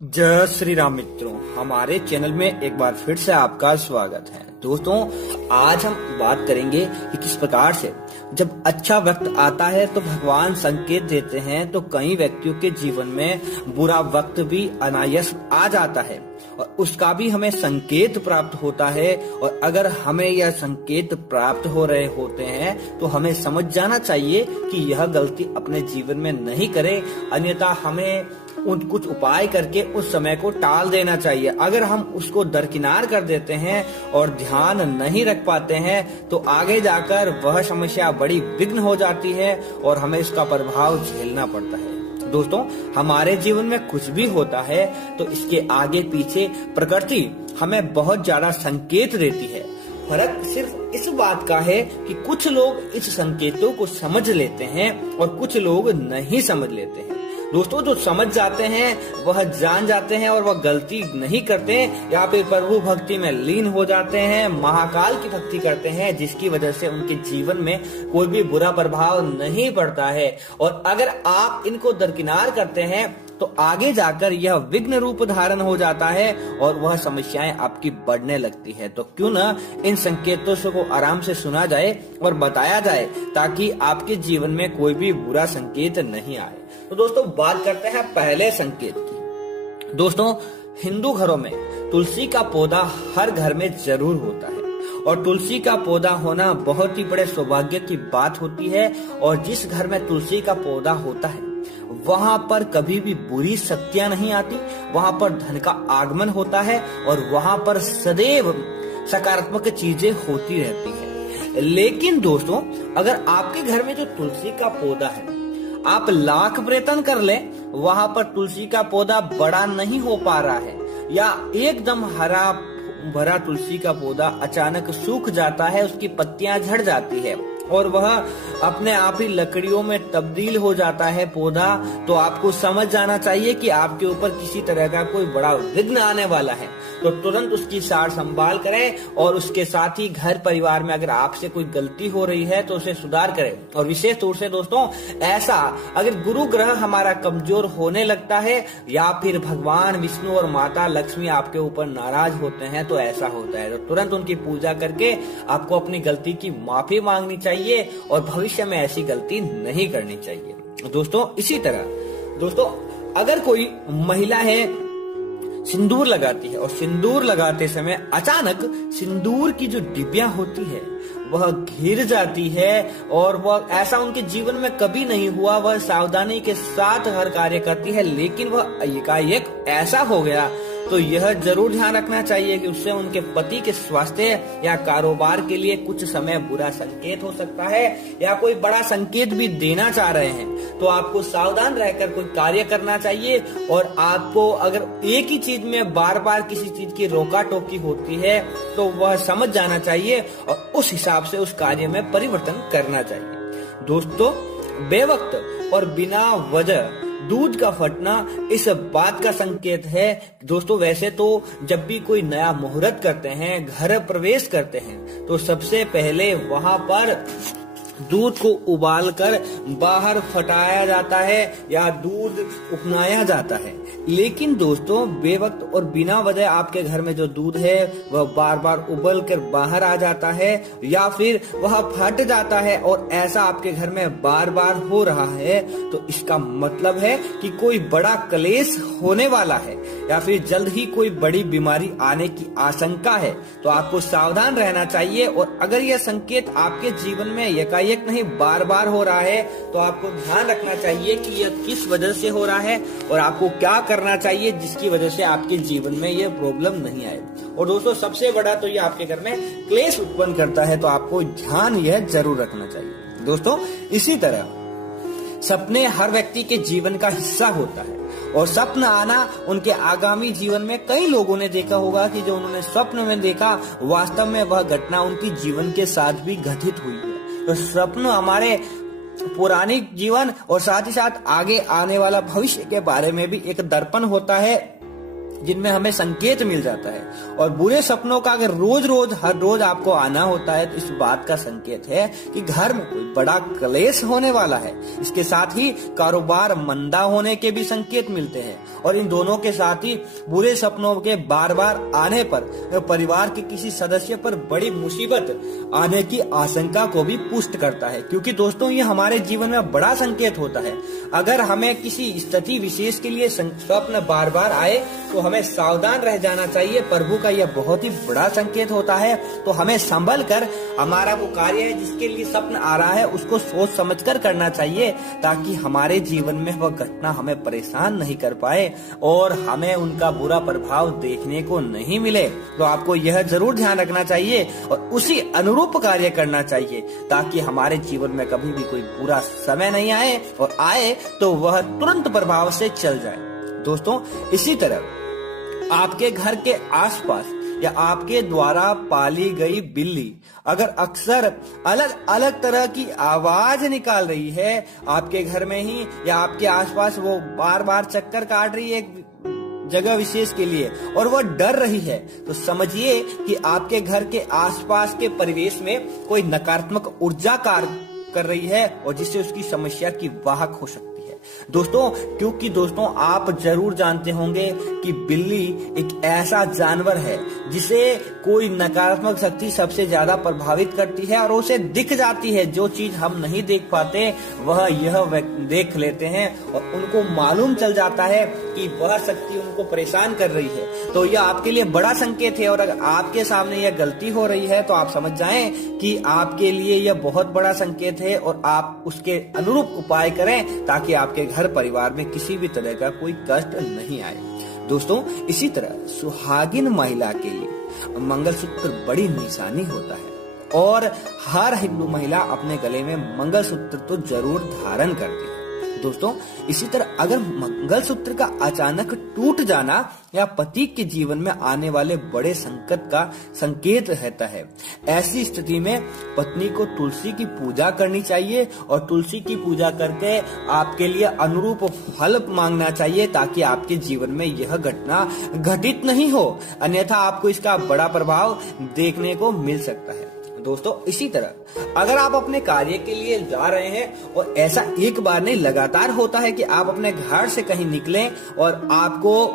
जय श्री राम मित्रों, हमारे चैनल में एक बार फिर से आपका स्वागत है। दोस्तों, आज हम बात करेंगे कि किस प्रकार से जब अच्छा वक्त आता है तो भगवान संकेत देते हैं, तो कई व्यक्तियों के जीवन में बुरा वक्त भी अनायास आ जाता है और उसका भी हमें संकेत प्राप्त होता है। और अगर हमें यह संकेत प्राप्त हो रहे होते हैं तो हमें समझ जाना चाहिए कि यह गलती अपने जीवन में नहीं करे, अन्यथा हमें कुछ उपाय करके उस समय को टाल देना चाहिए। अगर हम उसको दरकिनार कर देते हैं और ध्यान नहीं रख पाते हैं तो आगे जाकर वह समस्या बड़ी विघ्न हो जाती है और हमें इसका प्रभाव झेलना पड़ता है। दोस्तों, हमारे जीवन में कुछ भी होता है तो इसके आगे पीछे प्रकृति हमें बहुत ज्यादा संकेत देती है। फर्क सिर्फ इस बात का है कि कुछ लोग इस संकेतों को समझ लेते हैं और कुछ लोग नहीं समझ लेते हैं। दोस्तों, जो समझ जाते हैं वह जान जाते हैं और वह गलती नहीं करते, या फिर प्रभु भक्ति में लीन हो जाते हैं, महाकाल की भक्ति करते हैं, जिसकी वजह से उनके जीवन में कोई भी बुरा प्रभाव नहीं पड़ता है। और अगर आप इनको दरकिनार करते हैं तो आगे जाकर यह विघ्न रूप धारण हो जाता है और वह समस्याएं आपकी बढ़ने लगती है। तो क्यों न इन संकेतों को आराम से सुना जाए और बताया जाए, ताकि आपके जीवन में कोई भी बुरा संकेत नहीं आए। तो दोस्तों, बात करते हैं पहले संकेत की। दोस्तों, हिंदू घरों में तुलसी का पौधा हर घर में जरूर होता है और तुलसी का पौधा होना बहुत ही बड़े सौभाग्य की बात होती है। और जिस घर में तुलसी का पौधा होता है वहां पर कभी भी बुरी शक्तियां नहीं आती, वहां पर धन का आगमन होता है और वहां पर सदैव सकारात्मक चीजें होती रहती है। लेकिन दोस्तों, अगर आपके घर में जो तुलसी का पौधा है आप लाख प्रयत्न कर ले, वहां पर तुलसी का पौधा बड़ा नहीं हो पा रहा है, या एकदम हरा भरा तुलसी का पौधा अचानक सूख जाता है, उसकी पत्तियां झड़ जाती है और वह अपने आप ही लकड़ियों में तब्दील हो जाता है पौधा, तो आपको समझ जाना चाहिए कि आपके ऊपर किसी तरह का कोई बड़ा विघ्न आने वाला है। तो तुरंत उसकी सार संभाल करें और उसके साथ ही घर परिवार में अगर आपसे कोई गलती हो रही है तो उसे सुधार करें। और विशेष तौर से दोस्तों, ऐसा अगर गुरु ग्रह हमारा कमजोर होने लगता है या फिर भगवान विष्णु और माता लक्ष्मी आपके ऊपर नाराज होते हैं तो ऐसा होता है, तो तुरंत उनकी पूजा करके आपको अपनी गलती की माफी मांगनी चाहिए और भविष्य में ऐसी गलती नहीं करनी चाहिए। दोस्तों, इसी तरह दोस्तों, अगर कोई महिला है सिंदूर लगाती है और सिंदूर लगाते समय अचानक सिंदूर की जो डिबिया होती है वह घिर जाती है और वह ऐसा उनके जीवन में कभी नहीं हुआ, वह सावधानी के साथ हर कार्य करती है, लेकिन वह एकाएक ऐसा हो गया, तो यह जरूर ध्यान रखना चाहिए कि उससे उनके पति के स्वास्थ्य या कारोबार के लिए कुछ समय बुरा संकेत हो सकता है, या कोई बड़ा संकेत भी देना चाह रहे हैं। तो आपको सावधान रहकर कोई कार्य करना चाहिए और आपको अगर एक ही चीज में बार बार किसी चीज की रोका टोकी होती है तो वह समझ जाना चाहिए और उस हिसाब से उस कार्य में परिवर्तन करना चाहिए। दोस्तों, बेवक्त और बिना वजह दूध का फटना इस बात का संकेत है। दोस्तों, वैसे तो जब भी कोई नया मुहूर्त करते हैं, घर प्रवेश करते हैं, तो सबसे पहले वहां पर दूध को उबालकर बाहर फटाया जाता है या दूध उपनाया जाता है। लेकिन दोस्तों, बेवक्त और बिना वजह आपके घर में जो दूध है वह बार बार उबल कर बाहर आ जाता है या फिर वह फट जाता है और ऐसा आपके घर में बार बार हो रहा है, तो इसका मतलब है कि कोई बड़ा क्लेश होने वाला है या फिर जल्द ही कोई बड़ी बीमारी आने की आशंका है। तो आपको सावधान रहना चाहिए और अगर यह संकेत आपके जीवन में एकाएक नहीं बार बार हो रहा है तो आपको ध्यान रखना चाहिए कि यह किस वजह से हो रहा है और आपको क्या करना चाहिए जिसकी वजह से आपके जीवन में यह प्रॉब्लम नहीं आए। और दोस्तों, सबसे बड़ा तो यह आपके घर में क्लेश उत्पन्न करता है, तो आपको ध्यान यह जरूर रखना चाहिए। दोस्तों, इसी तरह सपने हर व्यक्ति के जीवन का हिस्सा होता है और स्वप्न आना उनके आगामी जीवन में कई लोगों ने देखा होगा कि जो उन्होंने स्वप्न में देखा वास्तव में वह घटना उनकी जीवन के साथ भी घटित हुई है। तो स्वप्न हमारे पुरानी जीवन और साथ ही साथ आगे आने वाला भविष्य के बारे में भी एक दर्पण होता है जिनमें हमें संकेत मिल जाता है। और बुरे सपनों का अगर हर रोज आपको आना होता है तो इस बात का संकेत है कि घर में कोई बड़ा क्लेश होने वाला है। इसके साथ ही कारोबार मंदा होने के भी संकेत मिलते हैं। और इन दोनों के साथ ही बुरे सपनों के बार बार आने पर परिवार के किसी सदस्य पर बड़ी मुसीबत आने की आशंका को भी पुष्ट करता है, क्योंकि दोस्तों ये हमारे जीवन में बड़ा संकेत होता है। अगर हमें किसी स्थिति विशेष के लिए स्वप्न बार बार आए तो हमें सावधान रह जाना चाहिए। प्रभु का यह बहुत ही बड़ा संकेत होता है, तो हमें संभल कर हमारा वो कार्य है जिसके लिए स्वप्न आ रहा है उसको सोच समझकर करना चाहिए, ताकि हमारे जीवन में वह घटना हमें परेशान नहीं कर पाए और हमें उनका बुरा प्रभाव देखने को नहीं मिले। तो आपको यह जरूर ध्यान रखना चाहिए और उसी अनुरूप कार्य करना चाहिए, ताकि हमारे जीवन में कभी भी कोई बुरा समय नहीं आए, और आए तो वह तुरंत प्रभाव से चल जाए। दोस्तों इसी तरह आपके घर के आसपास या आपके द्वारा पाली गई बिल्ली अगर अक्सर अलग अलग तरह की आवाज निकाल रही है आपके घर में ही या आपके आसपास, वो बार बार चक्कर काट रही है एक जगह विशेष के लिए और वह डर रही है, तो समझिए कि आपके घर के आसपास के परिवेश में कोई नकारात्मक ऊर्जा कार्य कर रही है और जिससे उसकी समस्या की वाहक हो सकती है। दोस्तों क्योंकि दोस्तों आप जरूर जानते होंगे कि बिल्ली एक ऐसा जानवर है जिसे कोई नकारात्मक शक्ति सबसे ज्यादा प्रभावित करती है और उसे दिख जाती है। जो चीज हम नहीं देख पाते वह यह देख लेते हैं और उनको मालूम चल जाता है कि वह शक्ति उनको परेशान कर रही है। तो यह आपके लिए बड़ा संकेत है और अगर आपके सामने यह गलती हो रही है तो आप समझ जाएं कि आपके लिए यह बहुत बड़ा संकेत है और आप उसके अनुरूप उपाय करें ताकि आपके घर परिवार में किसी भी तरह का कोई कष्ट नहीं आए। दोस्तों इसी तरह सुहागिन महिला के लिए मंगलसूत्र बड़ी निशानी होता है और हर हिंदू महिला अपने गले में मंगलसूत्र तो जरूर धारण करती है। दोस्तों इसी तरह अगर मंगलसूत्र का अचानक टूट जाना या पति के जीवन में आने वाले बड़े संकट का संकेत रहता है, ऐसी स्थिति में पत्नी को तुलसी की पूजा करनी चाहिए और तुलसी की पूजा करके आपके लिए अनुरूप फल मांगना चाहिए ताकि आपके जीवन में यह घटना घटित नहीं हो, अन्यथा आपको इसका बड़ा प्रभाव देखने को मिल सकता है। दोस्तों इसी तरह अगर आप अपने कार्य के लिए जा रहे हैं और ऐसा एक बार नहीं लगातार होता है कि आप अपने घर से कहीं निकलें और आपको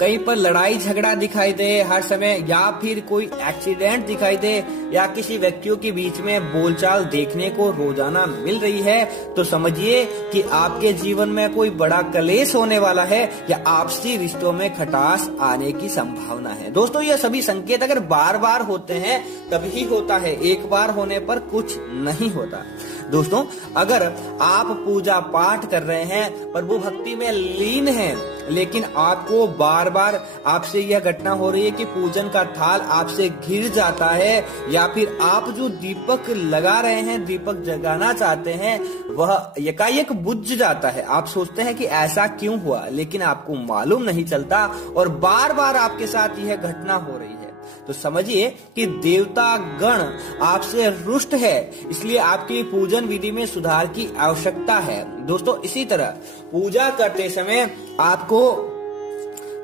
कहीं पर लड़ाई झगड़ा दिखाई दे हर समय, या फिर कोई एक्सीडेंट दिखाई दे या किसी व्यक्तियों के बीच में बोलचाल देखने को रोजाना मिल रही है, तो समझिए कि आपके जीवन में कोई बड़ा क्लेश होने वाला है या आपसी रिश्तों में खटास आने की संभावना है। दोस्तों ये सभी संकेत अगर बार बार होते हैं तभी होता है, एक बार होने पर कुछ नहीं होता। दोस्तों अगर आप पूजा पाठ कर रहे हैं, प्रभु भक्ति में लीन हैं, लेकिन आपको बार बार आपसे यह घटना हो रही है कि पूजन का थाल आपसे घिर जाता है या फिर आप जो दीपक लगा रहे हैं, दीपक जगाना चाहते हैं, वह एकाएक बुझ जाता है। आप सोचते हैं कि ऐसा क्यों हुआ, लेकिन आपको मालूम नहीं चलता और बार बार आपके साथ यह घटना हो रही है, तो समझिए कि देवता गण आपसे रुष्ट है, इसलिए आपकी पूजन विधि में सुधार की आवश्यकता है। दोस्तों इसी तरह पूजा करते समय आपको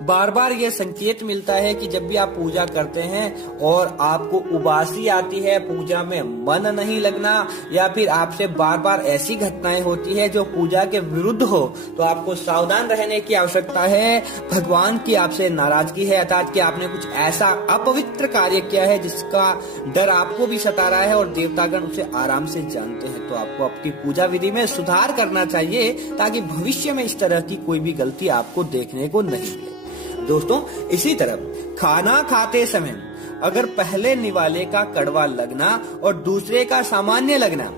बार बार यह संकेत मिलता है कि जब भी आप पूजा करते हैं और आपको उबासी आती है, पूजा में मन नहीं लगना या फिर आपसे बार बार ऐसी घटनाएं होती है जो पूजा के विरुद्ध हो, तो आपको सावधान रहने की आवश्यकता है। भगवान की आपसे नाराजगी है, अर्थात कि आपने कुछ ऐसा अपवित्र कार्य किया है जिसका डर आपको भी सता रहा है और देवतागण उसे आराम से जानते हैं, तो आपको आपकी पूजा विधि में सुधार करना चाहिए ताकि भविष्य में इस तरह की कोई भी गलती आपको देखने को नहीं मिले। दोस्तों इसी तरह खाना खाते समय अगर पहले निवाले का कड़वा लगना और दूसरे का सामान्य लगना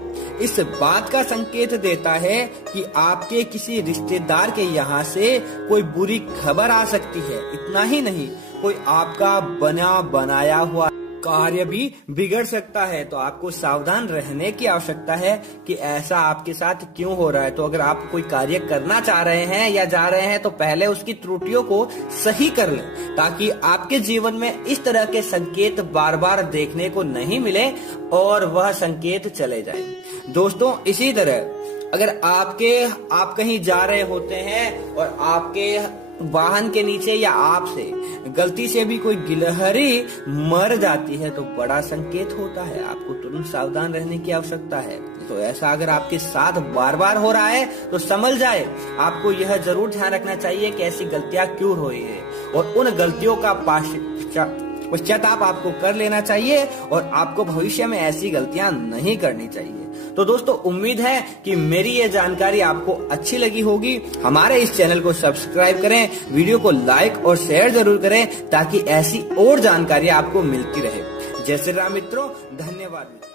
इस बात का संकेत देता है कि आपके किसी रिश्तेदार के यहाँ से कोई बुरी खबर आ सकती है। इतना ही नहीं, कोई आपका बना बनाया हुआ कार्य भी बिगड़ सकता है, तो आपको सावधान रहने की आवश्यकता है कि ऐसा आपके साथ क्यों हो रहा है। तो अगर आप कोई कार्य करना चाह रहे हैं या जा रहे हैं तो पहले उसकी त्रुटियों को सही कर लें ताकि आपके जीवन में इस तरह के संकेत बार बार देखने को नहीं मिले और वह संकेत चले जाए। दोस्तों इसी तरह अगर आप कहीं जा रहे होते हैं और आपके वाहन के नीचे या आपसे गलती से भी कोई गिलहरी मर जाती है तो बड़ा संकेत होता है, आपको तुरंत सावधान रहने की आवश्यकता है। तो ऐसा अगर आपके साथ बार बार हो रहा है तो समझ जाए, आपको यह जरूर ध्यान रखना चाहिए कि ऐसी गलतियां क्यों हो रही है और उन गलतियों का पश्चाताप आपको कर लेना चाहिए और आपको भविष्य में ऐसी गलतियां नहीं करनी चाहिए। तो दोस्तों, उम्मीद है कि मेरी ये जानकारी आपको अच्छी लगी होगी। हमारे इस चैनल को सब्सक्राइब करें, वीडियो को लाइक और शेयर जरूर करें ताकि ऐसी और जानकारी आपको मिलती रहे। जय श्री राम मित्रों, धन्यवाद।